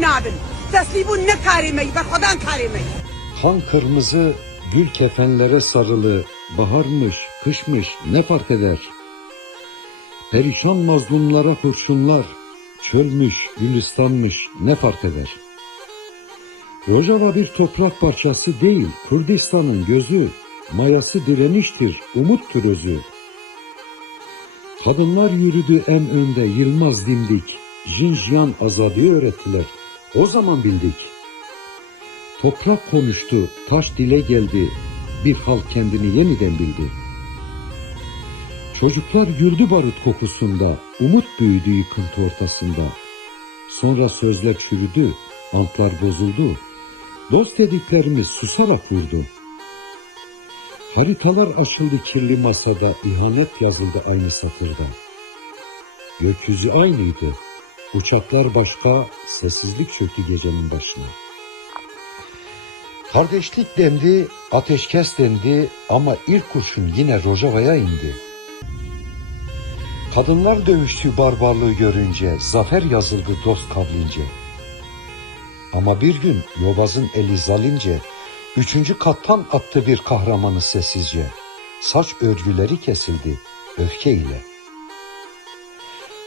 nabin. Teslibu ne karimeyi, be Khodan karimeyi. Kan kırmızı, gül kefenlere sarılı, baharmış, kışmış ne fark eder? Perişan mazlumlara kurşunlar, çölmüş, gülistanmış ne fark eder? Rojava bir toprak parçası değil, Kürdistan'ın gözü, mayası direniştir, umuttur özü. Kadınlar yürüdü en önde, yılmaz dimdik, Jinjiyan azadi öğrettiler, o zaman bildik. Toprak konuştu, taş dile geldi, bir halk kendini yeniden bildi. Çocuklar güldü barut kokusunda, umut büyüdü yıkıntı ortasında. Sonra sözler çürüdü, antlar bozuldu. Dost dediklerimiz susarak vurdu. Haritalar açıldı kirli masada, ihanet yazıldı aynı satırda. Gökyüzü aynıydı, uçaklar başka, sessizlik çöktü gecenin başına. Kardeşlik dendi, ateşkes dendi ama ilk kurşun yine Rojava'ya indi. Kadınlar dövüştü barbarlığı görünce, zafer yazıldı dost kavlince. Ama bir gün yobazın eli zalimce, üçüncü kattan attı bir kahramanı sessizce. Saç örgüleri kesildi öfke ile.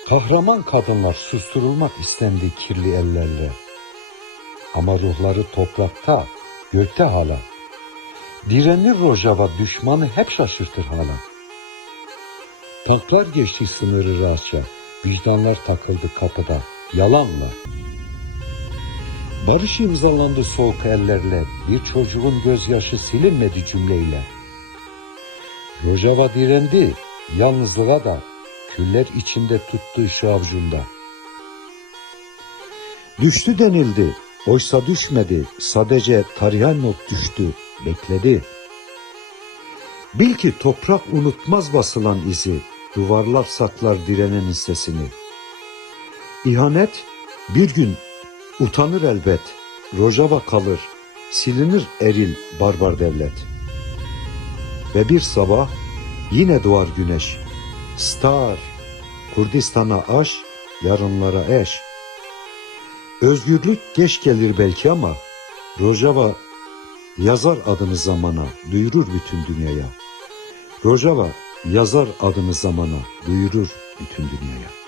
Kahraman kadınlar susturulmak istendi kirli ellerle. Ama ruhları toprakta, gökte hala. Direnir Rojava düşmanı hep şaşırtır hala. Tanklar geçti sınırı rahatça, vicdanlar takıldı kapıda, yalanla. Barış imzalandı soğuk ellerle, bir çocuğun gözyaşı silinmedi cümleyle. Rojava direndi, yalnızlığa da, küller içinde tuttu şu avcunda. Düştü denildi, oysa düşmedi, sadece tarihe not düştü, bekledi. Bil ki toprak unutmaz basılan izi, duvarlar saklar direnenin sesini. İhanet bir gün utanır elbet, Rojava kalır, silinir eril barbar devlet. Ve bir sabah yine doğar güneş, star, Kurdistan'a aş, yarınlara eş. Özgürlük geç gelir belki ama Rojava yazar adını zamana, duyurur bütün dünyaya. Rojava yazar adını zamana, duyurur bütün dünyaya.